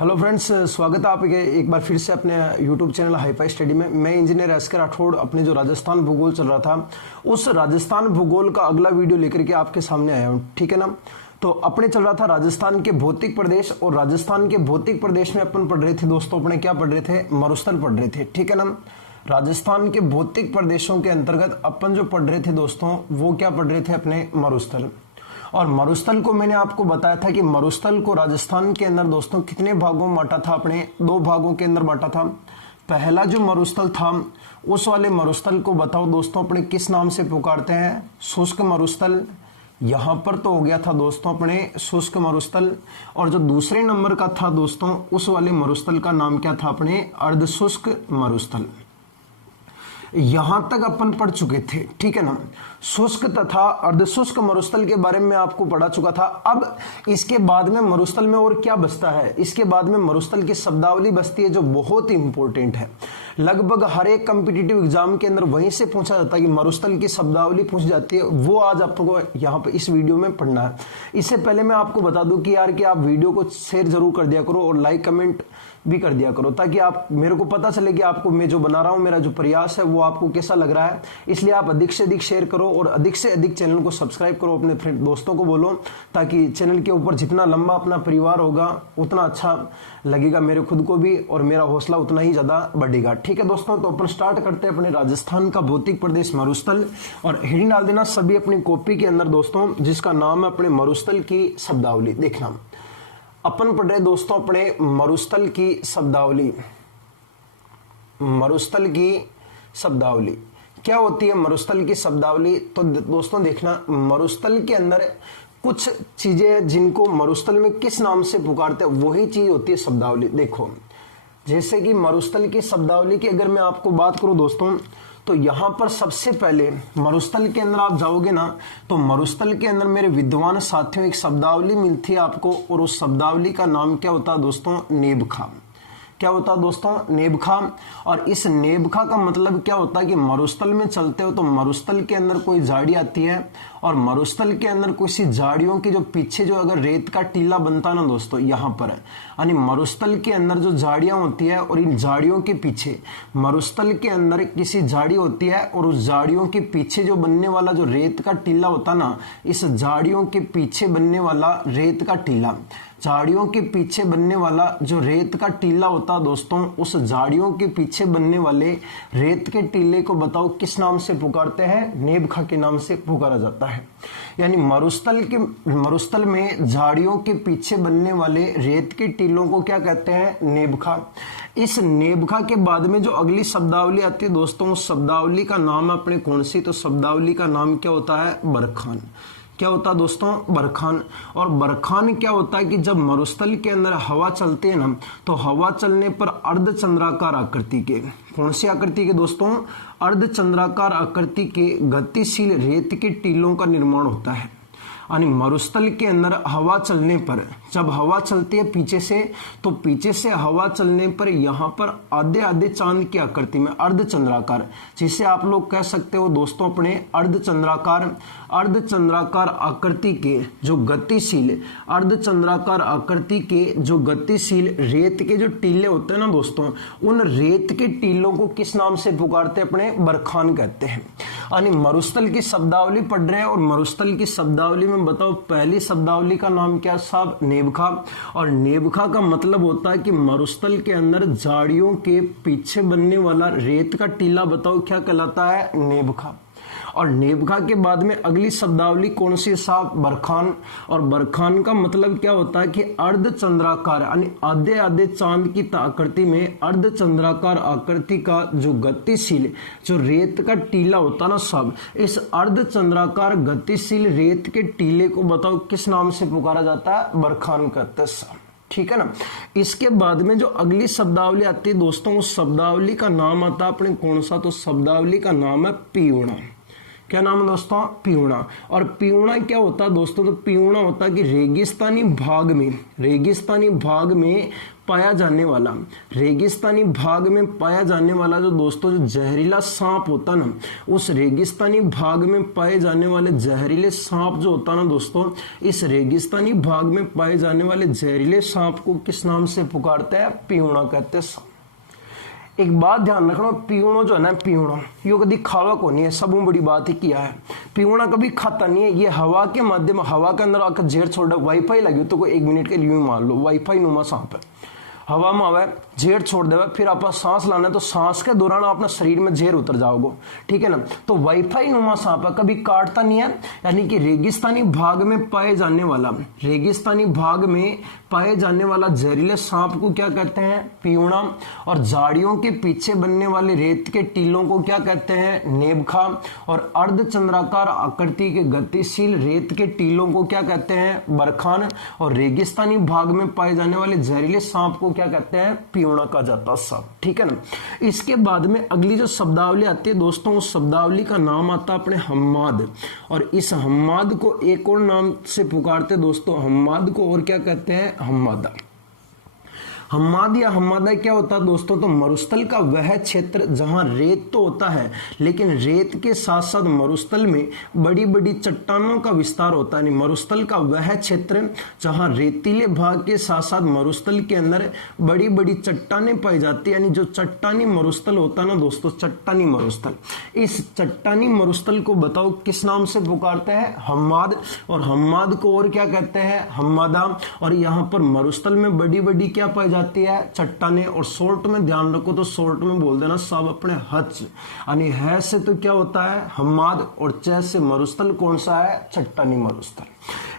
Hello friends, स्वागत है आपके एक बार फिर से अपने यूट्यूब चैनल हाईफाई स्टडी में। मैं इंजीनियर एस के राठौड़ अपने जो राजस्थान भूगोल चल रहा था उस राजस्थान भूगोल का अगला वीडियो लेकर के आपके सामने आया हूँ, ठीक है ना। तो अपने चल रहा था राजस्थान के भौतिक प्रदेश, और राजस्थान के भौतिक प्रदेश में अपन पढ़ रहे थे दोस्तों, अपने क्या पढ़ रहे थे, मरुस्थल पढ़ रहे थे, ठीक है ना। राजस्थान के भौतिक प्रदेशों के अंतर्गत अपन जो पढ़ रहे थे दोस्तों वो क्या पढ़ रहे थे, अपने मरुस्थल। और मरुस्थल को मैंने आपको बताया था कि मरुस्थल को राजस्थान के अंदर दोस्तों कितने भागों में बांटा था, अपने दो भागों के अंदर बांटा था। पहला जो मरुस्थल था उस वाले मरुस्थल को बताओ दोस्तों अपने किस नाम से पुकारते हैं, शुष्क मरुस्थल। यहां पर तो हो गया था दोस्तों अपने शुष्क मरुस्थल। और जो दूसरे नंबर का था दोस्तों उस वाले मरुस्थल का नाम क्या था, अपने अर्धशुष्क मरुस्थल। यहां तक अपन पढ़ चुके थे, ठीक है ना। शुष्क तथा अर्धशुष्क मरुस्थल के बारे में आपको पढ़ा चुका था। अब इसके बाद में मरुस्थल में और क्या बचता है, इसके बाद में मरुस्थल की शब्दावली बचती है जो बहुत ही इंपॉर्टेंट है। लगभग हर एक कॉम्पिटिटिव एग्जाम के अंदर वहीं से पूछा जाता है कि मरुस्थल की शब्दावली पूछ जाती है, वो आज आपको यहाँ पे इस वीडियो में पढ़ना है। इससे पहले मैं आपको बता दूं कि यार कि आप वीडियो को शेयर जरूर कर दिया करो और लाइक कमेंट भी कर दिया करो, ताकि आप मेरे को पता चले कि आपको मैं जो बना रहा हूं, मेरा जो प्रयास है वो आपको कैसा लग रहा है। इसलिए आप अधिक से अधिक शेयर करो और अधिक से अधिक चैनल को सब्सक्राइब करो, अपने फ्रेंड दोस्तों को बोलो, ताकि चैनल के ऊपर जितना लंबा अपना परिवार होगा उतना अच्छा लगेगा मेरे खुद को भी, और मेरा हौसला उतना ही ज्यादा बढ़ेगा, ठीक है दोस्तों। तो अपन स्टार्ट करते हैं अपने राजस्थान का भौतिक प्रदेश मरुस्थल, और हेडिंग डाल देना सभी अपनी कॉपी के अंदर दोस्तों, जिसका नाम है अपने मरुस्थल की शब्दावली। देखना अपन पढ़ रहे दोस्तों अपने मरुस्थल की शब्दावली। मरुस्थल की शब्दावली क्या होती है, मरुस्थल की शब्दावली। तो दोस्तों देखना, मरुस्थल के अंदर कुछ चीजें जिनको मरुस्थल में किस नाम से पुकारते हैं वही चीज होती है शब्दावली। देखो जैसे कि मरुस्थल की शब्दावली की अगर मैं आपको बात करूं दोस्तों, तो यहां पर सबसे पहले मरुस्थल के अंदर आप जाओगे ना, तो मरुस्थल के अंदर मेरे विद्वान साथियों एक शब्दावली मिलती है आपको, और उस शब्दावली का नाम क्या होता है दोस्तों, नेबखा। क्या होता है दोस्तों, नेबखा। और इस नेबखा का मतलब क्या होता है कि मरुस्थल में चलते हो तो मरुस्थल के अंदर कोई झाड़ी आती है, और मरुस्थल के अंदर किसी झाड़ियों के जो पीछे जो अगर रेत का टीला बनता ना दोस्तों, यहां पर यानी मरुस्थल के अंदर जो झाड़ियां होती है, और इन झाड़ियों के पीछे मरुस्थल के अंदर किसी झाड़ी होती है, और उस झाड़ियों के पीछे जो बनने वाला जो रेत का टीला होता ना, इस झाड़ियों के पीछे बनने वाला रेत का टीला, झाड़ियों के पीछे बनने वाला जो रेत का टीला होता दोस्तों, उस झाड़ियों के पीछे बनने वाले रेत के टीले को बताओ किस नाम से पुकारते हैं, नेबखा के नाम से पुकारा जाता है। यानी मरुस्थल में झाड़ियों के पीछे बनने वाले रेत के टीलों को क्या कहते हैं, नेबखा। इस नेबखा के बाद में जो अगली शब्दावली आती है दोस्तों, उस शब्दावली का नाम अपने कौन सी, तो शब्दावली का नाम क्या होता है, बरखान। क्या होता है दोस्तों, बरखान। और बरखान क्या होता है कि जब मरुस्थल के अंदर हवा चलती है ना, तो हवा चलने पर अर्धचंद्राकार आकृति के, कौन सी आकृति के दोस्तों, अर्धचंद्राकार आकृति के गतिशील रेत के टीलों का निर्माण होता है। यानी मरुस्थल के अंदर हवा चलने पर, जब हवा चलती है पीछे से, तो पीछे से हवा चलने पर यहाँ पर आधे आधे चांद की आकृति में अर्धचंद्राकार, जिसे आप लोग कह सकते हो दोस्तों अपने अर्धचंद्राकार आकृति के जो गतिशील, अर्धचंद्राकार आकृति के जो गतिशील रेत के जो टीले होते हैं ना दोस्तों, उन रेत के टीलों को किस नाम से पुकारते हैं, अपने बरखान कहते हैं। यानी मरुस्थल की शब्दावली पढ़ रहे हैं, और मरुस्थल की शब्दावली में बताओ पहली शब्दावली का नाम क्या साहब, नेबखा। और नेबखा का मतलब होता है कि मरुस्थल के अंदर झाड़ियों के पीछे बनने वाला रेत का टीला बताओ क्या कहलाता है, नेबखा। और नेबखा के बाद में अगली शब्दावली कौन सी साहब, बरखान। और बरखान का मतलब क्या होता है कि अर्धचंद्राकार, यानी आधे आधे चांद की आकृति में अर्धचंद्राकार आकृति का जो गतिशील जो रेत का टीला होता ना साहब, इस अर्धचंद्राकार गतिशील रेत के टीले को बताओ किस नाम से पुकारा जाता है, बरखान कहते हैं साहब, ठीक है ना। इसके बाद में जो अगली शब्दावली आती है दोस्तों, उस शब्दावली का नाम आता है अपने कौन सा, तो शब्दावली का नाम है पीवणा। क्या नाम है दोस्तों? पियूणा। और पियूणा क्या होता है दोस्तों? तो पियूणा होता है कि रेगिस्तानी भाग में पाया जाने वाला, रेगिस्तानी भाग में पाया जाने वाला जो दोस्तों जो जहरीला सांप होता ना, उस रेगिस्तानी भाग में पाए जाने वाले जहरीले सांप जो होता ना दोस्तों, इस रेगिस्तानी भाग में पाए जाने वाले जहरीले सांप को किस नाम से पुकारते हैं? पियूणा कहते हैं। एक बात ध्यान रखना, पियूणो जो है ना, पियूणो यो कभी खावा को नहीं है, सब बड़ी बात ही किया है। पियूणा कभी खाता नहीं है, ये हवा के माध्यम, हवा के अंदर आकर जेर छोड़, वाईफाई लगी तो कोई 1 मिनट के लिए मान लो वाईफाई नुमा सांप है, हवा में आवे जेर छोड़ देवे, फिर आप सांस लाना है तो सांस के दौरान अपना शरीर में जेर उतर जाओगे, ठीक है ना। तो वाईफाई नुमा सांप है, कभी काटता नहीं है। यानी कि रेगिस्तानी भाग में पाए जाने वाला, रेगिस्तानी भाग में पाए जाने वाला जहरीले सांप को क्या कहते हैं? पियूणा। और झाड़ियों के पीछे बनने वाले रेत के टीलों को क्या कहते हैं? नेबखा। और अर्धचंद्राकार आकृति के गतिशील रेत के टीलों को क्या कहते हैं? बरखान। और रेगिस्तानी भाग में पाए जाने वाले जहरीले सांप को क्या कहते हैं? पियूणा कहा जाता सांप, ठीक है ना। इसके बाद में अगली जो शब्दावली आती है दोस्तों, उस शब्दावली का नाम आता है अपने हम्माद। और इस हम्माद को एक और नाम से पुकारते दोस्तों, हम्माद को और क्या कहते हैं? हम्मादा। हम्माद या हम्मादा क्या होता है दोस्तों? तो मरुस्थल का वह क्षेत्र जहां रेत तो होता है, लेकिन रेत के साथ साथ मरुस्थल में बड़ी बड़ी चट्टानों का विस्तार होता है। मरुस्थल का वह क्षेत्र जहां रेतीले भाग के साथ साथ मरुस्थल के अंदर बड़ी बड़ी चट्टानें पाई जाती है, यानी जो चट्टानी मरुस्थल होता है ना दोस्तों, चट्टानी मरुस्थल, इस चट्टानी मरुस्थल को बताओ किस नाम से पुकारते हैं? हम्माद। और हम्माद को और क्या कहते हैं? हम्मादा। और यहाँ पर मरुस्थल में बड़ी बड़ी क्या पाई जाती है? चट्टानें। और शॉर्ट में ध्यान रखो तो शॉर्ट में बोल देना सब अपने हच, यानी है से तो क्या होता है? हम्माद। और च से मरुस्थल कौन सा है? चट्टानी मरुस्थल।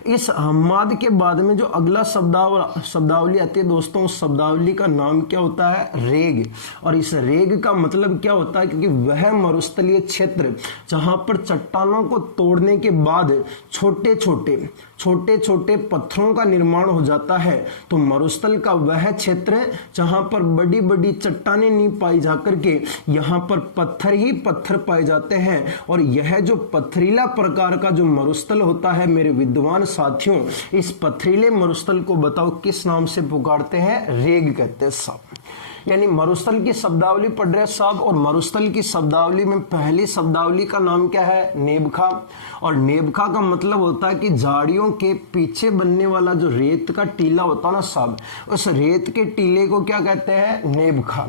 इस हम्माद के बाद में जो अगला शब्दावली आती है दोस्तों, उस शब्दावली का नाम क्या होता है? रेग। और इस रेग का मतलब क्या होता है? क्योंकि वह मरुस्थलीय क्षेत्र जहां पर चट्टानों को तोड़ने के बाद छोटे छोटे पत्थरों का निर्माण हो जाता है, तो मरुस्थल का वह क्षेत्र जहां पर बड़ी बड़ी चट्टानें नहीं पाई जाकर के यहाँ पर पत्थर ही पत्थर पाए जाते हैं। और यह जो पथरीला प्रकार का जो मरुस्थल होता है मेरे विद्वान साथियों, इस पथरीले मरुस्थल को बताओ किस नाम से पुकारते हैं? रेग कहते हैं साहब। यानी मरुस्थल की शब्दावली पढ़ रहे साहब, और मरुस्थल की शब्दावली में पहली शब्दावली का नाम क्या है? नेबखा। और नेबखा का मतलब होता है कि झाड़ियों के पीछे बनने वाला जो रेत का टीला होता है ना साहब, उस रेत के टीले को क्या कहते हैं? नेबखा।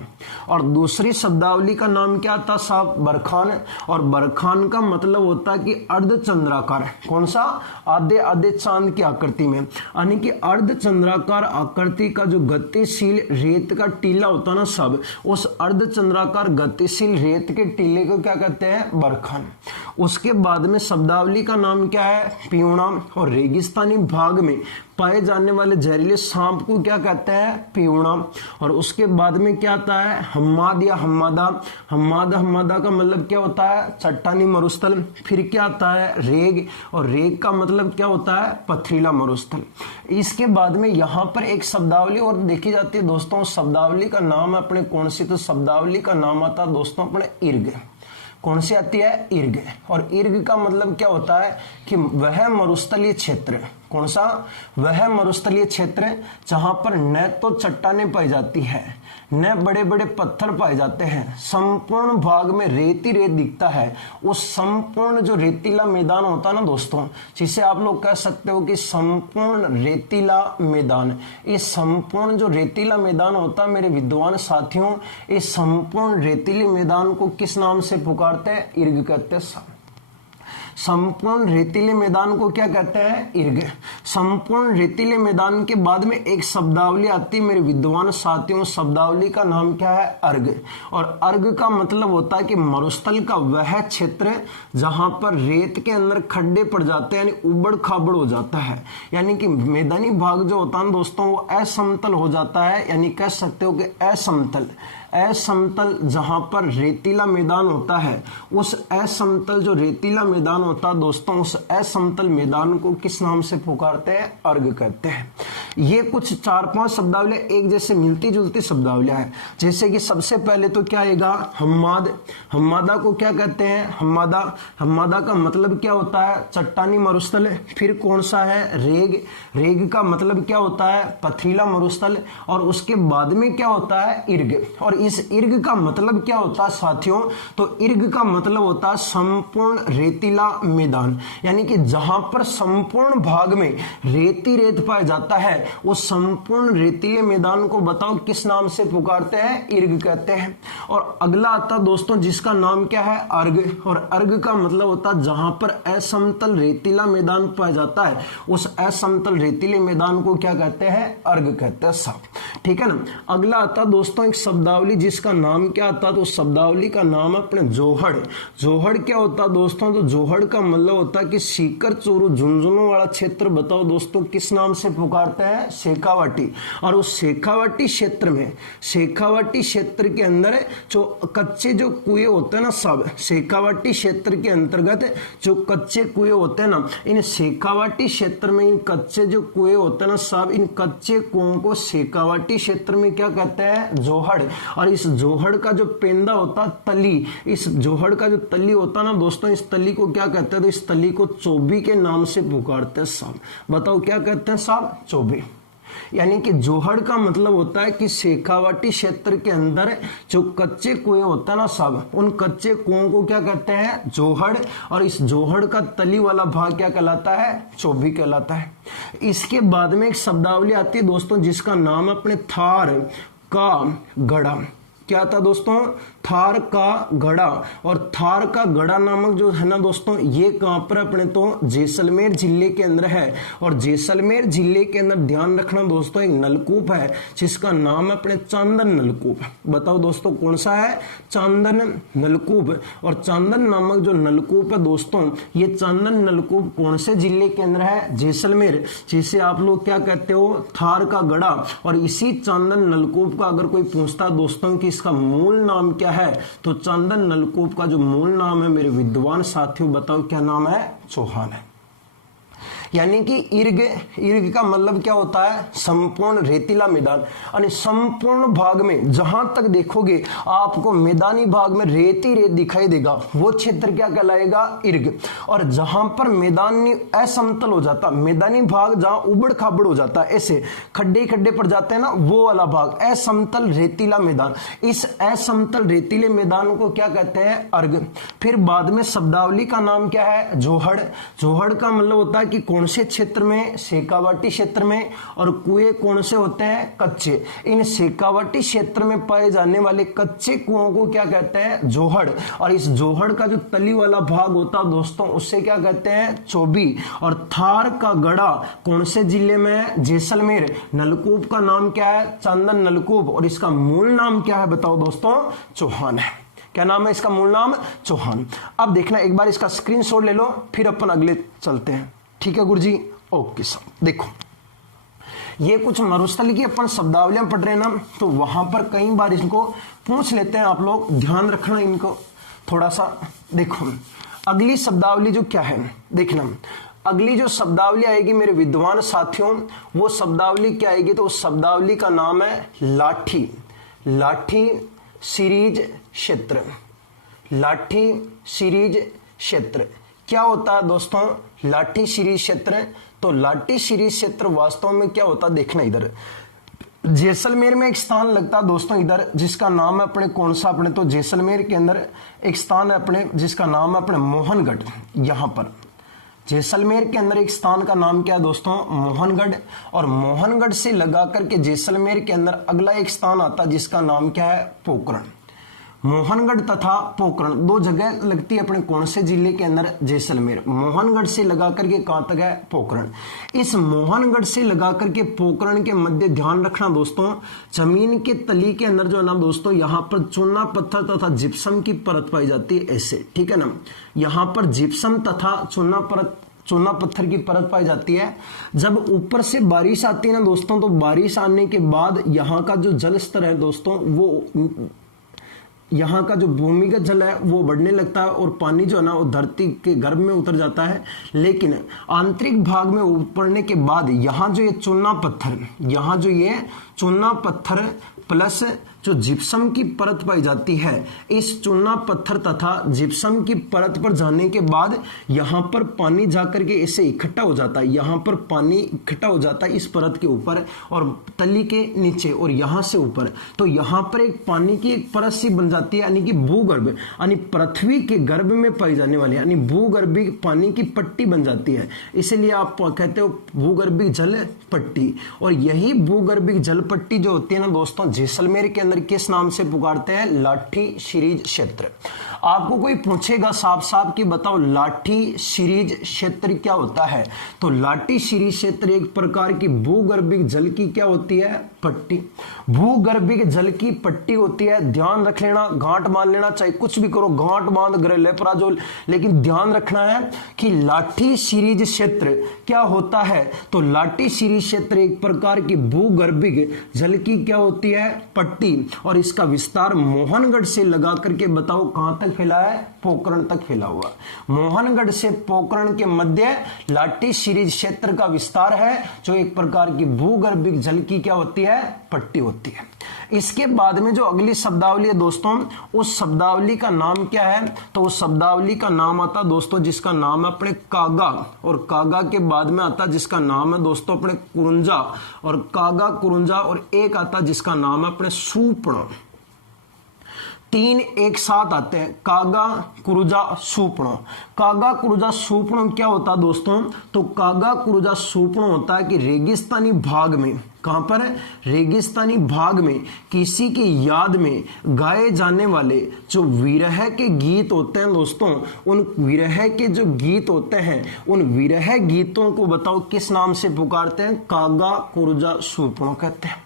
और दूसरी शब्दावली का नाम क्या था साहब? बरखान। और बरखान का मतलब होता है कि अर्धचंद्राकार, कौन सा? आधे आधे चांद की आकृति में, यानी कि अर्धचंद्राकार आकृति का जो गतिशील रेत का टीला होता ना सब, उस अर्धचंद्राकार गतिशील रेत के टीले को क्या कहते हैं? बरखान। उसके बाद में शब्दावली का नाम क्या है? पियूणा। और रेगिस्तानी भाग में पाए जाने वाले जहरीले सांप को क्या कहते हैं? पियूणा। और उसके बाद में क्या आता है? हम्माद या हम्मादा। हम्मादा का मतलब क्या होता है? चट्टानी मरुस्थल। फिर क्या आता है? रेग। और रेग का मतलब क्या होता है? पथरीला मरुस्थल। इसके बाद में यहाँ पर एक शब्दावली और देखी जाती है दोस्तों, शब्दावली का नाम है अपने कौन सी? तो शब्दावली का नाम आता है दोस्तों अपने इर्ग। कौन सी आती है? इर्ग। और इर्ग का मतलब क्या होता है? कि वह मरुस्थलीय क्षेत्र, कौन सा? वह मरुस्थलीय क्षेत्र जहां पर न तो चट्टानें पाई जाती है, न बड़े बड़े पत्थर पाए जाते हैं, संपूर्ण भाग में रेत ही रेत दिखता है। उस संपूर्ण जो रेतीला मैदान होता है ना दोस्तों, जिसे आप लोग कह सकते हो कि संपूर्ण रेतीला मैदान, इस संपूर्ण जो रेतीला मैदान होता है मेरे विद्वान साथियों, इस संपूर्ण रेतीले मैदान को किस नाम से पुकारते हैं? इर्ग कहते हैं। संपूर्ण रेतीले मैदान को क्या कहते हैं? इर्ग। संपूर्ण रेतीले मैदान के बाद में एक शब्दावली आती है मेरे विद्वान साथियों, शब्दावली का नाम क्या है? अर्ग। और अर्ग का मतलब होता है कि मरुस्थल का वह क्षेत्र जहां पर रेत के अंदर खड्डे पड़ जाते हैं, यानी उबड़ खाबड़ हो जाता है, यानी कि मैदानी भाग जो होता है दोस्तों वो असमतल हो जाता है, यानी कह सकते हो कि असमतल जहां पर रेतीला मैदान होता है, उस असमतल जो रेतीला मैदान होता है दोस्तों, उस असमतल मैदान को किस नाम से पुकारते हैं? अर्ग कहते हैं। ये कुछ 4-5 शब्दावली एक जैसे मिलती जुलती शब्दावलियां हैं। जैसे कि सबसे पहले तो क्या आएगा, हम्माद। हम्मादा को क्या कहते हैं, हम्मादा। हम्मादा का मतलब क्या होता है, चट्टानी मरुस्थल। फिर कौन सा है, रेग। रेग का मतलब क्या होता है, पथरीला मरुस्थल। और उसके बाद में क्या होता है, इर्ग। और इस इर्ग का मतलब क्या होता है साथियों, तो इर्ग का मतलब होता है संपूर्ण रेतीला मैदान, यानी कि जहां पर संपूर्ण भाग में रेती रेत पाया जाता है उस संपूर्ण रेतीले मैदान को बताओ किस नाम से पुकारते हैं, इर्ग कहते हैं। और अगला आता दोस्तों जिसका नाम क्या है, अर्ग। और अर्ग का मतलब होता है जहां पर असमतल रेतीला मैदान पाया जाता है उस असमतल रेतीले मैदान को क्या कहते हैं, अर्ग कहते हैं साहब। ठीक है ना। अगला आता दोस्तों एक शब्दावली जिसका नाम क्या आता, तो शब्दावली का नाम है अपने जोहड़। जोहड़ क्या होता है दोस्तों, तो जोहड़ का मतलब होता है कि सीकर चोरू झुंझुनू वाला क्षेत्र बताओ दोस्तों किस नाम से पुकारते हैं, शेखावाटी। और उस शेखावाटी क्षेत्र में, शेखावाटी क्षेत्र के अंदर जो कच्चे जो कुएं होते हैं ना सब, शेखावाटी क्षेत्र के अंतर्गत जो कच्चे कुएं होते हैं ना, इन शेखावाटी क्षेत्र में इन कच्चे जो कुएं होते हैं ना सब, इन कच्चे कुओं को शेखावाटी क्षेत्र में क्या कहते हैं, जोहड़। और इस जोहड़ का जो पेंदा होता है तली, इस जोहड़ का जो तली होता है ना दोस्तों, इस तली को क्या कहते हैं, तो इस तली को चोबी के नाम से पुकारते हैं साहब। बताओ क्या कहते हैं साहब, चोबी। यानी कि जोहड़ का मतलब होता है कि शेखावाटी क्षेत्र के अंदर जो कच्चे कुएं होता है ना सब, उन कच्चे कुओं को क्या कहते हैं, जोहड़। और इस जोहड़ का तली वाला भाग क्या कहलाता है, चोबी कहलाता है। इसके बाद में एक शब्दावली आती है दोस्तों जिसका नाम अपने थार का गढ़ा। क्या था दोस्तों, थार का गढ़ा। और थार का गढ़ा नामक जो है ना दोस्तों, ये कहां पर अपने तो जैसलमेर जिले के अंदर है। और जैसलमेर जिले के अंदर ध्यान रखना दोस्तों एक नलकूप है जिसका नाम है अपने चांदन नलकूप। बताओ दोस्तों कौन सा है, चांदन नलकूप। और चांदन नामक जो नलकूप है दोस्तों, ये चांदन नलकूप कौन से जिले के अंदर है, जैसलमेर, जिसे आप लोग क्या कहते हो, थार का गढ़ा। और इसी चांदन नलकूप का अगर कोई पूछता दोस्तों कि इसका मूल नाम क्या है, तो चांदन नलकूप का जो मूल नाम है मेरे विद्वान साथियों बताओ क्या नाम है, चौहान है। यानी कि इर्ग, इर्ग का मतलब क्या होता है, संपूर्ण रेतीला मैदान। यानी संपूर्ण भाग में जहां तक देखोगे आपको मैदानी भाग में रेती रेत दिखाई देगा वो क्षेत्र क्या कहलाएगा, इर्ग। और जहां पर मैदानी असमतल हो जाता, मैदानी भाग जहां उबड़ खाबड़ हो जाता है, ऐसे खड्डे खड्डे पड़ जाते हैं ना, वो वाला भाग असमतल रेतीला मैदान। इस असमतल रेतीले मैदान को क्या कहते हैं, अर्ग। फिर बाद में शब्दावली का नाम क्या है, जोहड़। जोहड़ का मतलब होता है कि कौन से क्षेत्र में, शेखावाटी क्षेत्र में। और कुएं कौन से होते हैं, कच्चे। इन शेखावाटी क्षेत्र में पाए जाने वाले कच्चे कुओं को क्या कहते हैं, जोहड़। और इस जोहड़ का जो तली वाला भाग होता है दोस्तों उससे क्या कहते हैं, चोबी। और थार का गढ़ा कौन से जिले में, जैसलमेर। नलकूप का नाम क्या है, चांदन नलकूप। और इसका मूल नाम क्या है बताओ दोस्तों, चौहान है। क्या नाम है इसका, मूल नाम चौहान। अब देखना एक बार इसका स्क्रीनशॉट ले लो, फिर अपन अगले चलते हैं। ठीक है गुरुजी, ओके सर। देखो ये कुछ मरुस्थल की अपन शब्दावलियां पढ़ रहे हैं ना, तो वहां पर कई बार इनको पूछ लेते हैं, आप लोग ध्यान रखना इनको थोड़ा सा। देखो अगली शब्दावली जो क्या है, देखना अगली जो शब्दावली आएगी मेरे विद्वान साथियों, वो शब्दावली क्या आएगी, तो उस शब्दावली का नाम है लाठी। लाठी सीरीज क्षेत्र। लाठी सीरीज क्षेत्र क्या होता है दोस्तों, लाठी सीरीज क्षेत्र। तो लाठी सीरीज क्षेत्र वास्तव में क्या होता है, देखना इधर जैसलमेर में एक स्थान लगता है दोस्तों इधर, जिसका नाम है अपने कौन सा, अपने तो जैसलमेर के अंदर एक स्थान है अपने जिसका नाम है अपने मोहनगढ़। यहां पर जैसलमेर के अंदर एक स्थान का नाम क्या है दोस्तों, मोहनगढ़। और मोहनगढ़ से लगा करके जैसलमेर के अंदर अगला एक स्थान आता है जिसका नाम क्या है, पोखरण। मोहनगढ़ तथा पोखरण दो जगह लगती है अपने कौन से जिले के अंदर, जैसलमेर। मोहनगढ़ से लगा करके कहां तक है, पोखरण। इस मोहनगढ़ से लगा करके पोखरण के मध्य ध्यान रखना दोस्तों, जमीन के तली के अंदर जो है ना दोस्तों, यहां पर चूना पत्थर तथा जिप्सम की परत पाई जाती है, ऐसे। ठीक है ना, यहां पर जिप्सम तथा चूना पत्थर की परत पाई जाती है। जब ऊपर से बारिश आती है ना दोस्तों, तो बारिश आने के बाद यहाँ का जो जल स्तर है दोस्तों, वो यहाँ का जो भूमिगत जल है वो बढ़ने लगता है और पानी जो है ना वो धरती के गर्भ में उतर जाता है। लेकिन आंतरिक भाग में उतरने के बाद यहाँ जो ये चूना पत्थर, यहाँ जो ये चूना पत्थर प्लस जो जिप्सम की परत पाई जाती है, इस चूना पत्थर तथा जिप्सम की परत पर जाने के बाद यहाँ पर पानी जाकर के इससे इकट्ठा हो जाता है। यहाँ पर पानी इकट्ठा हो जाता है इस परत के ऊपर और तली के नीचे और यहाँ से ऊपर। तो यहाँ पर एक पानी की एक परत सी बन जाती है, यानी कि भूगर्भ, यानी पृथ्वी के गर्भ में पाई जाने वाली यानी भूगर्भिक पानी की पट्टी बन जाती है। इसलिए आप कहते हो भूगर्भिक जल पट्टी। और यही भूगर्भिक जल पट्टी जो होती है ना दोस्तों, जैसलमेर के किस नाम से पुकारते हैं? लाठी सीरीज क्षेत्र। आपको कोई पूछेगा साफ साफ कि बताओ लाठी सीरीज क्षेत्र क्या होता है, तो लाठी सीरीज क्षेत्र एक प्रकार की भूगर्भिक जल की क्या होती है? पट्टी। भूगर्भिक जल की पट्टी होती है। ध्यान रख लेना, गांठ बांध लेना, चाहे कुछ भी करो, गांठ बांध ग्रह लेप्राजोल, लेकिन ध्यान रखना है कि लाठी सीरीज क्षेत्र क्या होता है। तो लाठी सीरीज क्षेत्र एक प्रकार की भूगर्भिक जल की क्या होती है? पट्टी। और इसका विस्तार मोहनगढ़ से लगा करके बताओ कहां तक फैला है? पोखरण तक फैला हुआ। मोहनगढ़ से पोखरण के मध्य लाठी सीरीज क्षेत्र का विस्तार है, जो एक प्रकार की भूगर्भिक जल की क्या होती है? पट्टी होती है। इसके बाद में जो अगली शब्दावली है दोस्तों, उस शब्दावली का नाम क्या है? तो उस शब्दावली का नाम आता दोस्तों जिसका नाम है अपने कागा, और कागा के बाद में आता जिसका नाम है दोस्तों अपने कुरुंजा, और कागा कुरुंजा, और एक आता जिसका नाम है अपने सूपण। तीन एक साथ आते हैं, कागा कुरुजा सूपण। कागा कुरुजा सूपण क्या होता दोस्तों? तो कागा कुरुजा सूपण होता है कि रेगिस्तानी भाग में, कहां पर? रेगिस्तानी भाग में किसी की याद में गाए जाने वाले जो विरह के गीत होते हैं दोस्तों, उन विरह के जो गीत होते हैं, उन विरह गीतों को बताओ किस नाम से पुकारते हैं? कागा कुरुजा सूपण कहते हैं।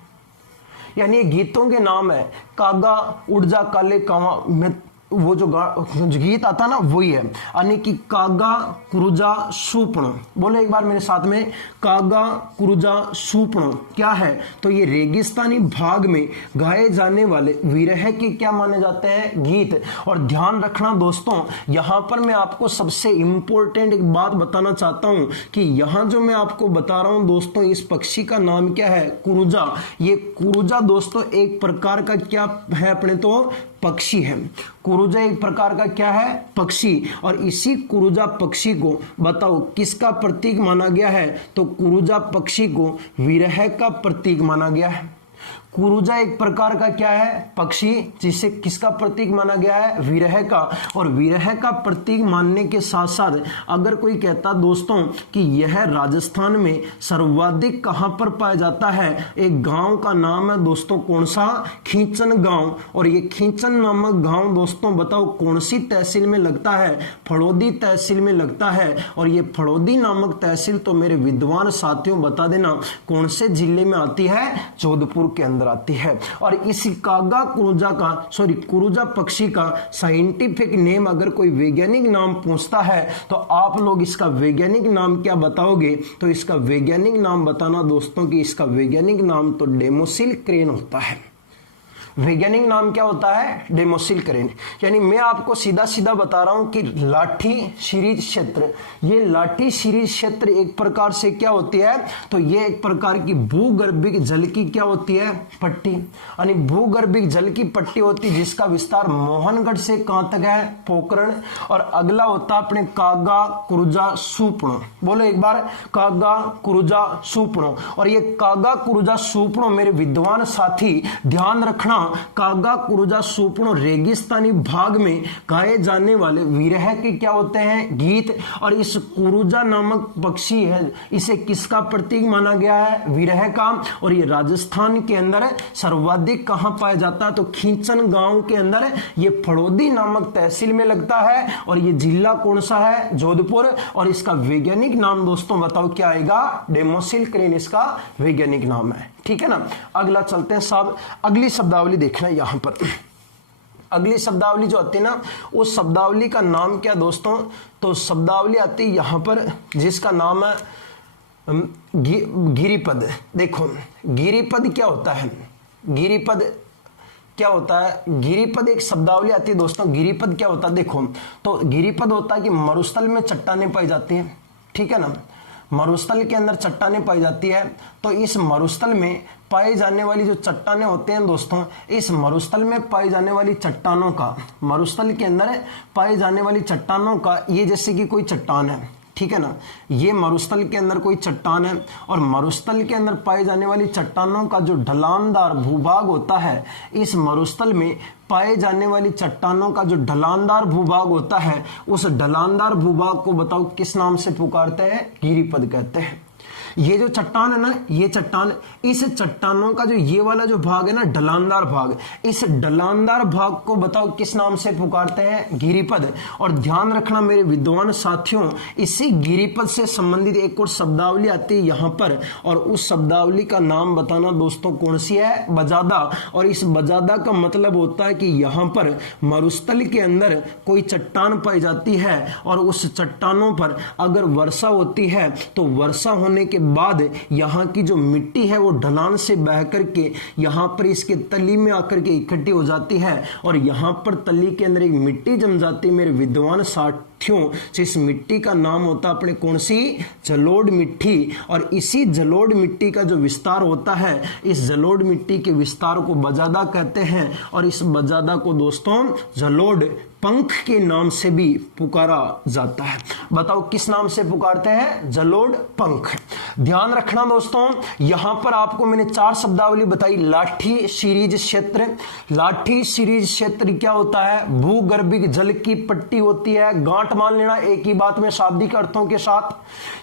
यानी गीतों के नाम है कागा उड़जा काले कावा में, वो जो गीत आता ना वही है, यानी कि कागा कुरुजा सूपण। बोले एक बार मेरे साथ में, कागा कुरुजा सूपण क्या है? तो ये रेगिस्तानी भाग में गाए जाने वाले विरह के क्या माने जाते हैं? गीत। और ध्यान रखना दोस्तों, यहां पर मैं आपको सबसे इंपॉर्टेंट एक बात बताना चाहता हूं कि यहां जो मैं आपको बता रहा हूं दोस्तों, इस पक्षी का नाम क्या है? कुरुजा। ये कुरुजा दोस्तों एक प्रकार का क्या है? अपने तो पक्षी है। कुरुजा एक प्रकार का क्या है? पक्षी। और इसी कुरुजा पक्षी को बताओ किसका प्रतीक माना गया है? तो कुरुजा पक्षी को विरह का प्रतीक माना गया है। कुरुजा एक प्रकार का क्या है? पक्षी, जिसे किसका प्रतीक माना गया है? विरह का। और विरह का प्रतीक मानने के साथ साथ अगर कोई कहता दोस्तों कि यह राजस्थान में सर्वाधिक कहां पर पाया जाता है, एक गांव का नाम है दोस्तों कौन सा? खींचन गांव। और ये खींचन नामक गांव दोस्तों बताओ कौन सी तहसील में लगता है? फड़ौदी तहसील में लगता है। और ये फड़ौदी नामक तहसील तो मेरे विद्वान साथियों बता देना कौन से जिले में आती है? जोधपुर के अंदर आती है। और इस कागा कुरुजा का कुरुजा पक्षी का साइंटिफिक नेम अगर कोई वैज्ञानिक नाम पूछता है तो आप लोग इसका वैज्ञानिक नाम क्या बताओगे? तो इसका वैज्ञानिक नाम बताना दोस्तों कि इसका वैज्ञानिक नाम तो डेमोसिल क्रेन होता है। वैज्ञानिक नाम क्या होता है? डेमोसिल क्रेन। यानी मैं आपको सीधा सीधा बता रहा हूं कि लाठी सीरीज क्षेत्र, ये लाठी सीरीज क्षेत्र एक प्रकार से क्या होती है? तो ये एक प्रकार की भूगर्भिक जल की क्या होती है? पट्टी। यानी भूगर्भिक जल की पट्टी होती है जिसका विस्तार मोहनगढ़ से कहां तक है? पोखरण। और अगला होता अपने कागा कुरुजा सूपण। बोलो एक बार, कागा कुरुजा सूपण। और ये कागा कुरुजा सूपण मेरे विद्वान साथी ध्यान रखना, कागा कुरुजा सूपण रेगिस्तानी भाग में गाए जाने वाले विरह के क्या होते हैं? गीत। और इस कुरुजा नामक पक्षी है, इसे किसका प्रतीक माना गया है? विरह का। और ये राजस्थान के अंदर सर्वाधिक कहां पाया जाता है? तो खींचन गांव के अंदर, ये फड़ौदी नामक तहसील में लगता है। और ये जिला कौन सा है? जोधपुर। और इसका वैज्ञानिक नाम दोस्तों बताओ क्या आएगा? डेमोसिल क्रेन इसका वैज्ञानिक नाम है। ठीक है ना। अगला चलते हैं साहब, अगली शब्दावली देखना यहां पर। अगली शब्दावली जो आती है ना, उस शब्दावली का नाम क्या दोस्तों? तो शब्दावली आती है यहां पर जिसका नाम है गिरिपद। देखो गिरिपद क्या होता है? गिरिपद क्या होता है, गिरिपद एक शब्दावली आती है दोस्तों। गिरिपद क्या होता है देखो, तो गिरिपद होता है कि मरुस्थल में चट्टानें पाई जाती हैं, ठीक है ना, मरुस्थल के अंदर चट्टानें पाई जाती है। तो इस मरुस्थल में पाई जाने वाली जो चट्टानें होते हैं दोस्तों, इस मरुस्थल में पाई जाने वाली चट्टानों का, मरुस्थल के अंदर पाई जाने वाली चट्टानों का, ये जैसे कि कोई चट्टान है, ठीक है ना, ये मरुस्थल के अंदर कोई चट्टान है, और मरुस्थल के अंदर पाई जाने वाली चट्टानों का जो ढलानदार भूभाग होता है, इस मरुस्थल में पाए जाने वाली चट्टानों का जो ढलानदार भूभाग होता है, उस ढलानदार भूभाग को बताओ किस नाम से पुकारते हैं, गिरिपद कहते हैं। ये जो चट्टान है ना, ये चट्टान, इस चट्टानों का जो ये वाला जो भाग है ना, ढलानदार भाग, इस ढलानदार भाग को बताओ किस नाम से पुकारते हैं, गिरिपद। और ध्यान रखना मेरे विद्वान साथियों, इसी गिरिपद से संबंधित एक और शब्दावली आती है यहां पर, और उस शब्दावली का नाम बताना दोस्तों कौन सी है, बजादा। और इस बजादा का मतलब होता है कि यहां पर मरुस्थल के अंदर कोई चट्टान पाई जाती है, और उस चट्टानों पर अगर वर्षा होती है तो वर्षा होने के बाद यहाँ की जो मिट्टी है वो ढलान से बह करके यहाँ पर इसके तली में आकर के इकट्ठी हो जाती है, और यहाँ पर तली के अंदर एक मिट्टी जम जाती है मेरे विद्वान साथियों। जिस मिट्टी का नाम होता है अपने कौन सी, जलोढ़ मिट्टी। और इसी जलोढ़ मिट्टी का जो विस्तार होता है, इस जलोढ़ मिट्टी के विस्तार को बजादा कहते हैं, और इस बजादा को दोस्तों जलोढ़ पंख के नाम से भी पुकारा जाता है। बताओ किस नाम से पुकारते हैं, जलोढ़ पंख। ध्यान रखना दोस्तों, यहां पर आपको मैंने 4 शब्दावली बताई। लाठी सीरीज क्षेत्र, लाठी सीरीज क्षेत्र क्या होता है, भूगर्भिक जल की पट्टी होती है। गांठ मान लेना एक ही बात में शाब्दिक अर्थों के साथ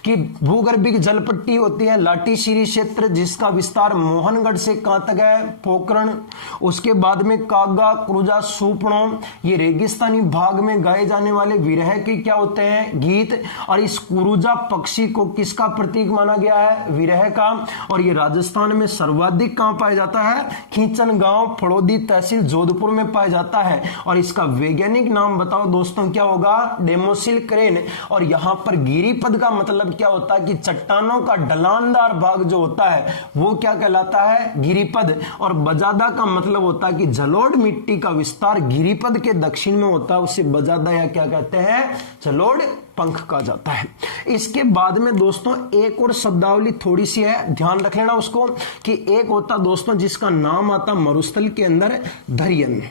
कि भूगर्भिक जल पट्टी होती है लाठी सीरीज क्षेत्र, जिसका विस्तार मोहनगढ़ से कहां तक है, पोखरण। उसके बाद में कागा, क्रुजा, सुपणो, ये रेगिस्तानी भाग में गाए जाने वाले विरह के क्या होते हैं, गीत। और इस कुरुजा पक्षी को किसका प्रतीक माना गया है, विरह का। और ये राजस्थान में सर्वाधिक कहां पाया जाता है, खींचन गांव, फड़ौदी तहसील, जोधपुर में पाया जाता है। और इसका वैज्ञानिक नाम बताओ दोस्तों क्या होगा, डेमोसिल क्रेन। और यहां पर गिरिपद का मतलब क्या होता है कि चट्टानों का ढलानदार भाग जो होता है वो क्या कहलाता है, गिरिपद। और बजादा का मतलब होता है कि जलोढ़ मिट्टी का विस्तार गिरिपद के दक्षिण में होता है, उसे बजादा या क्या कहते हैं, जलोढ़ पंख कहा जाता है। इसके बाद में दोस्तों एक और शब्दावली थोड़ी सी है, ध्यान रख लेना उसको, कि एक होता दोस्तों जिसका नाम आता मरुस्थल के अंदर धरियन।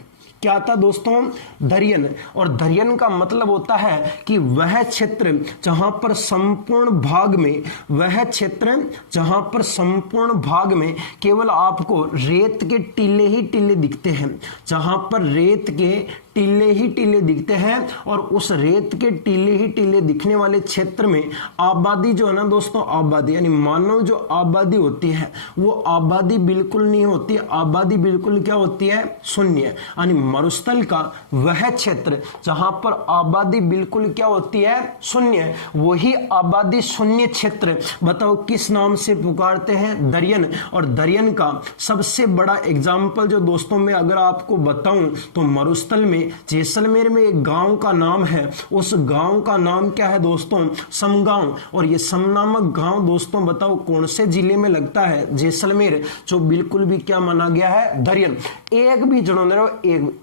क्या आता दोस्तों, धरियन। और धरियन का मतलब होता है कि वह क्षेत्र जहां पर संपूर्ण भाग में, वह क्षेत्र जहां पर संपूर्ण भाग में केवल आपको रेत के टीले ही टीले दिखते हैं, जहां पर रेत के टीले ही टीले दिखते हैं, और उस रेत के टीले ही टीले दिखने वाले क्षेत्र में आबादी जो है ना दोस्तों, आबादी यानी मानव जो आबादी होती है वो आबादी बिल्कुल नहीं होती, आबादी बिल्कुल क्या होती है, शून्य। यानी मरुस्थल का वह क्षेत्र जहां पर आबादी बिल्कुल क्या होती है, शून्य, वही आबादी शून्य क्षेत्र बताओ किस नाम से पुकारते हैं, दरियन। और दरियन का सबसे बड़ा एग्जाम्पल जो दोस्तों मैं अगर आपको बताऊं तो मरुस्थल में जैसलमेर में एक गांव का नाम है, उस गांव का नाम क्या है दोस्तों, समगांव। और ये सम नामक गांव दोस्तों बताओ कौन से जिले में लगता है, जैसलमेर, जो बिल्कुल भी क्या माना गया है, दरियन। एक भी जनो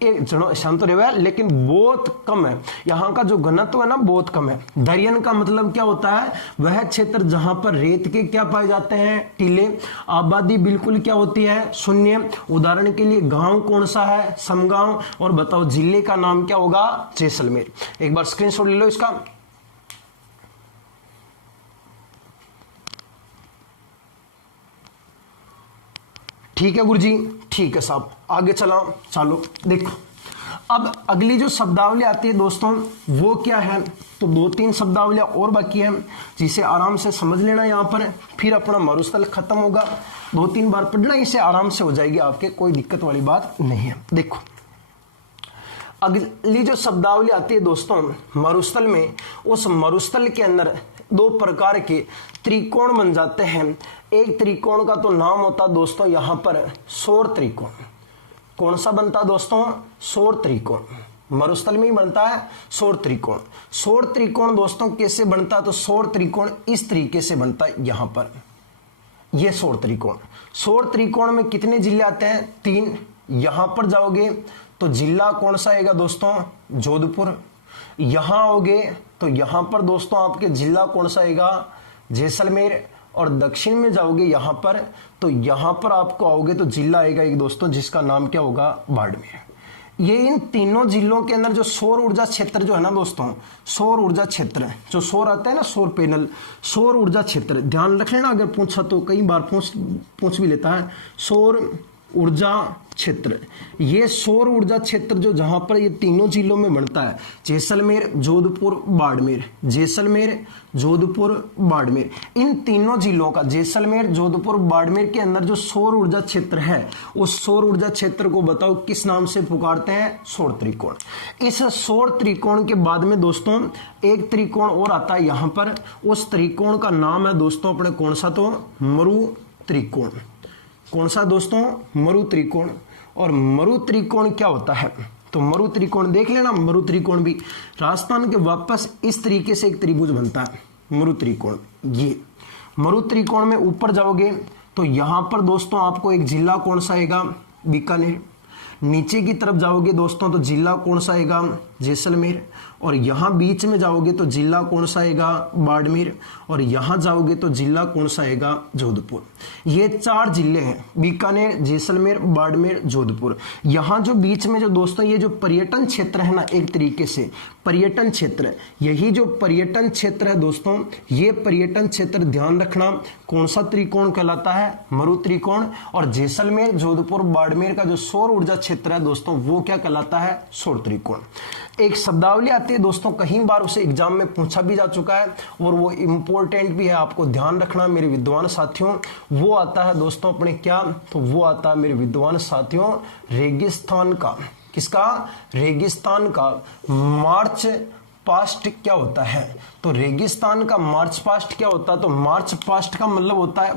एक जनो शांत रहे, लेकिन बहुत कम है, यहाँ का जो घनत्व है ना बहुत कम है। दरियन का मतलब क्या होता है, वह क्षेत्र जहां पर रेत के क्या पाए जाते हैं, टीले, आबादी बिल्कुल क्या होती है, शून्य। उदाहरण के लिए गांव कौन सा है, समगांव। और बताओ जिले का नाम क्या होगा, जैसलमेर। एक बार स्क्रीनशॉट ले लो इसका। ठीक है गुरुजी, ठीक है साहब, आगे चला, चलो देखो अब अगली जो शब्दावली आती है दोस्तों वो क्या है, तो 2-3 शब्दावलियां और बाकी है जिसे आराम से समझ लेना यहां पर, फिर अपना मरुस्थल खत्म होगा। 2-3 बार पढ़ना, इसे आराम से हो जाएगी आपके, कोई दिक्कत वाली बात नहीं है। देखो अगली जो शब्दावली आती है दोस्तों मरुस्थल में, उस मरुस्थल के अंदर 2 प्रकार के त्रिकोण बन जाते हैं। एक त्रिकोण का तो नाम होता दोस्तों यहां पर सौर त्रिकोण। कौन सा बनता दोस्तों, सौर त्रिकोण। मरुस्थल में ही बनता है सौर त्रिकोण। सौर त्रिकोण दोस्तों कैसे बनता है, तो सौर त्रिकोण इस तरीके से बनता है, यहां पर यह सौर त्रिकोण। सौर त्रिकोण में कितने जिले आते हैं, 3, यहां पर जाओगे तो जिला कौन सा आएगा दोस्तों, जोधपुर। यहां आओगे तो यहां पर दोस्तों आपके जिला कौन सा आएगा, जैसलमेर। और दक्षिण में जाओगे यहां पर तो यहां पर आपको आओगे तो जिला आएगा एक दोस्तों जिसका नाम क्या होगा, बाड़मेर। ये इन तीनों जिलों के अंदर जो सौर ऊर्जा क्षेत्र जो है ना दोस्तों, सौर ऊर्जा क्षेत्र जो सौर आता है ना, सौर पैनल, सौर ऊर्जा क्षेत्र, ध्यान रख लेना, अगर पूछा तो कई बार पूछ भी लेता है। सौर ऊर्जा क्षेत्र, ये सौर ऊर्जा क्षेत्र जो जहां पर ये तीनों जिलों में बनता है, जैसलमेर, जोधपुर, बाड़मेर, जैसलमेर, जोधपुर, बाड़मेर, इन तीनों जिलों का, जैसलमेर, जोधपुर, बाड़मेर के अंदर जो सौर ऊर्जा क्षेत्र है, उस सौर ऊर्जा क्षेत्र को बताओ किस नाम से पुकारते हैं, सौर त्रिकोण। इस सौर त्रिकोण के बाद में दोस्तों एक त्रिकोण और आता है यहां पर, उस त्रिकोण का नाम है दोस्तों अपने कौन सा, तो मरु त्रिकोण। कौन सा दोस्तों, मरु त्रिकोण। और मरु त्रिकोण क्या होता है, तो मरु त्रिकोण देख लेना, मरु त्रिकोण भी राजस्थान के वापस इस तरीके से एक त्रिभुज बनता है, मरु त्रिकोण। ये मरु त्रिकोण में ऊपर जाओगे तो यहां पर दोस्तों आपको एक जिला कौन सा आएगा, बीकानेर। नीचे की तरफ जाओगे दोस्तों तो जिला कौन सा आएगा, जैसलमेर। और यहां बीच में जाओगे तो जिला कौन सा आएगा, बाड़मेर। और यहां जाओगे तो जिला कौन सा आएगा, जोधपुर। ये 4 जिले हैं, बीकानेर, जैसलमेर, बाड़मेर, जोधपुर। यहां जो बीच में जो दोस्तों ये जो पर्यटन क्षेत्र है ना, एक तरीके से पर्यटन क्षेत्र, यही जो पर्यटन क्षेत्र है दोस्तों, ये पर्यटन क्षेत्र ध्यान रखना कौन सा त्रिकोण कहलाता है, मरु त्रिकोण। और जैसलमेर, जोधपुर, बाड़मेर का जो सौर ऊर्जा क्षेत्र है दोस्तों, वो क्या कहलाता है, सौर त्रिकोण। एक शब्दावली आती है दोस्तों, कई बार उसे एग्जाम में पूछा भी जा चुका है और वो इंपॉर्टेंट भी है, आपको ध्यान रखना मेरे विद्वान साथियों। वो आता है दोस्तों अपने क्या, तो वो आता है मेरे विद्वान साथियों रेगिस्तान का। किसका, रेगिस्तान का मार्च पास्ट क्या होता है, तो रेगिस्तान का मार्च पास्ट क्या होता है, तो मार्च पास्ट का मतलब होता है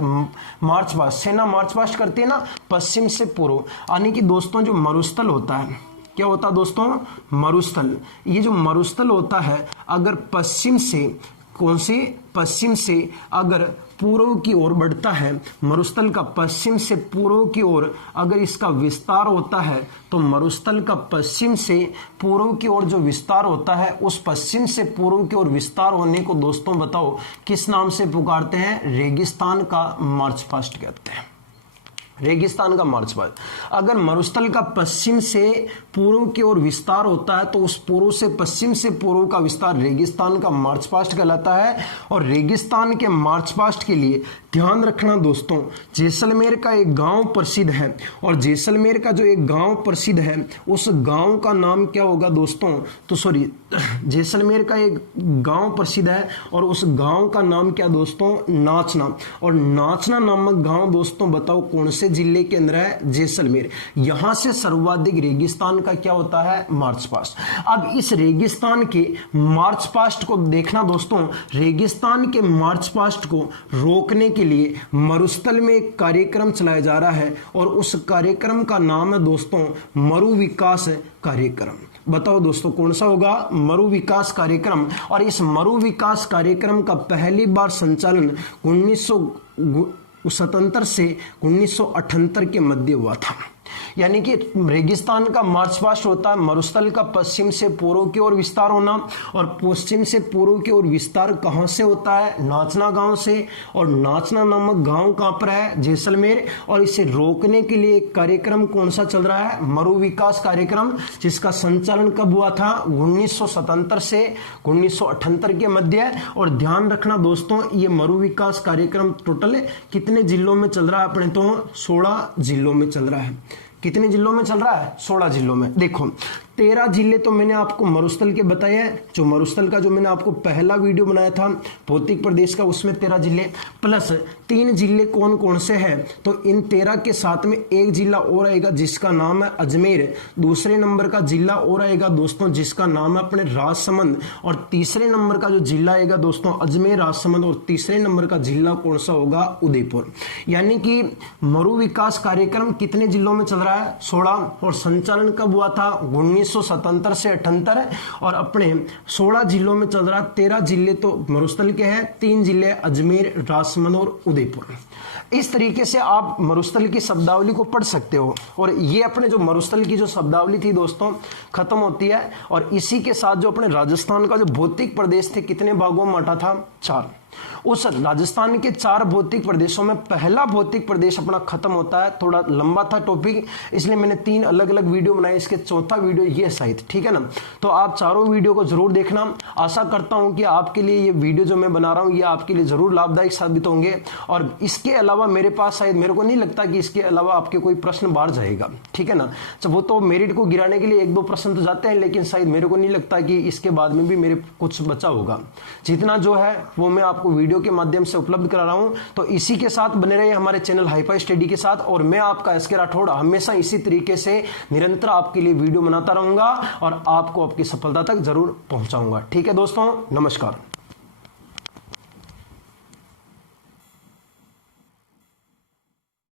मार्च पास्ट, सेना मार्च पास्ट करती है ना पश्चिम से पूर्व, यानी कि दोस्तों जो मरुस्थल होता है, क्या होता है दोस्तों, मरुस्थल। ये जो मरुस्थल होता है अगर पश्चिम से, कौन से, पश्चिम से अगर पूर्व की ओर बढ़ता है, मरुस्थल का पश्चिम से पूर्व की ओर अगर इसका विस्तार होता है, तो मरुस्थल का पश्चिम से पूर्व की ओर जो विस्तार होता है, उस पश्चिम से पूर्व की ओर विस्तार होने को दोस्तों बताओ किस नाम से पुकारते हैं, रेगिस्तान का मार्च पास्ट कहते हैं, रेगिस्तान का मार्च पास्ट। अगर मरुस्थल का पश्चिम से पूर्व की ओर विस्तार होता है तो उस पूर्व से पश्चिम से पूर्व का विस्तार रेगिस्तान का मार्च पास्ट कहलाता है। और रेगिस्तान के मार्च पास्ट के लिए ध्यान रखना दोस्तों, जैसलमेर का एक गांव प्रसिद्ध है, और जैसलमेर का जो एक गांव प्रसिद्ध है उस गांव का नाम क्या होगा दोस्तों, तो सॉरी, जैसलमेर का एक गांव प्रसिद्ध है और उस गांव का नाम क्या दोस्तों, नाचना। और नाचना नामक गांव दोस्तों बताओ कौन से जिले के अंदर है, जैसलमेर। यहां से सर्वाधिक रेगिस्तान का क्या होता है, मार्च पास्ट। अब इस रेगिस्तान के मार्च पास्ट को देखना दोस्तों, रेगिस्तान के मार्च पास्ट को रोकने के लिए मरुस्थल में एक कार्यक्रम चलाया जा रहा है और उस कार्यक्रम का नाम है दोस्तों मरु विकास कार्यक्रम। बताओ दोस्तों कौन सा होगा, मरु विकास कार्यक्रम। और इस मरु विकास कार्यक्रम का पहली बार संचालन 1977 से 1978 के मध्य हुआ था। यानी कि रेगिस्तान का मार्च पास्ट होता है मरुस्थल का पश्चिम से पूर्व की ओर विस्तार होना, और पश्चिम से पूर्व की ओर विस्तार कहां से होता है, नाचना गांव से। और नाचना नामक गांव कहां पर है, जैसलमेर। और इसे रोकने के लिए एक कार्यक्रम कौन सा चल रहा है, मरु विकास कार्यक्रम, जिसका संचालन कब हुआ था, 1977 से 1978 के मध्य। और ध्यान रखना दोस्तों, ये मरु विकास कार्यक्रम टोटल कितने जिलों में चल रहा है, अपने तो 16 जिलों में चल रहा है। कितने जिलों में चल रहा है, 16 जिलों में। देखो 13 जिले तो मैंने आपको मरुस्थल के बताए हैं, जो मरुस्थल का जो मैंने आपको पहला वीडियो बनाया था भौतिक प्रदेश का, उसमें 13 जिले प्लस 3 जिले कौन कौन से हैं, तो इन 13 के साथ में एक जिला और आएगा जिसका नाम है अजमेर। दूसरे नंबर का जिला और आएगा दोस्तों जिसका नाम है अपने राजसमंद। और तीसरे नंबर का जो जिला आएगा दोस्तों अजमेर, राजसमंद। और तीसरे नंबर का जिला कौन सा होगा, उदयपुर। यानी कि मरु विकास कार्यक्रम कितने जिलों में चल रहा है, 16। और संचालन कब हुआ था, 1977 से 78 है, और अपने 16 जिलों में चल रहा। 13 जिले तो मरुस्थल के हैं, 3 जिले अजमेर, राजसमंद, उदयपुर। इस तरीके से आप मरुस्थल की शब्दावली को पढ़ सकते हो। और ये अपने जो मरुस्थल की जो शब्दावली थी दोस्तों खत्म होती है। और इसी के साथ जो अपने राजस्थान का जो भौतिक प्रदेश थे, कितने भागों में बांटा था? 4। उस राजस्थान के 4 भौतिक प्रदेशों में पहला भौतिक प्रदेश अपना खत्म होता है। थोड़ा लंबा था टॉपिक, इसलिए मैंने 3 अलग अलग वीडियो बनाए, इसके चौथा वीडियो ये शायद, ठीक है ना। तो आप चारों वीडियो को जरूर देखना। आशा करता हूं कि आपके लिए ये वीडियो जो मैं बना रहा हूं ये आपके लिए जरूर लाभदायक साबित होंगे। और इसके अलावा मेरे पास शायद, मेरे को नहीं लगता कि इसके अलावा आपके कोई प्रश्न बाहर जाएगा, ठीक है ना। तो वो तो मेरिट को गिराने के लिए 1-2 प्रश्न तो जाते हैं, लेकिन शायद मेरे को नहीं लगता कि इसके बाद में भी मेरे कुछ बचा होगा। जितना जो है वो मैं आपको वीडियो के माध्यम से उपलब्ध करा रहा हूं। तो इसी के साथ बने रहिए हमारे चैनल हाईफाई स्टडी के साथ। और मैं आपका एसके राठौड़ हमेशा इसी तरीके से निरंतर आपके लिए वीडियो बनाता रहूंगा और आपको आपकी सफलता तक जरूर पहुंचाऊंगा। ठीक है दोस्तों, नमस्कार।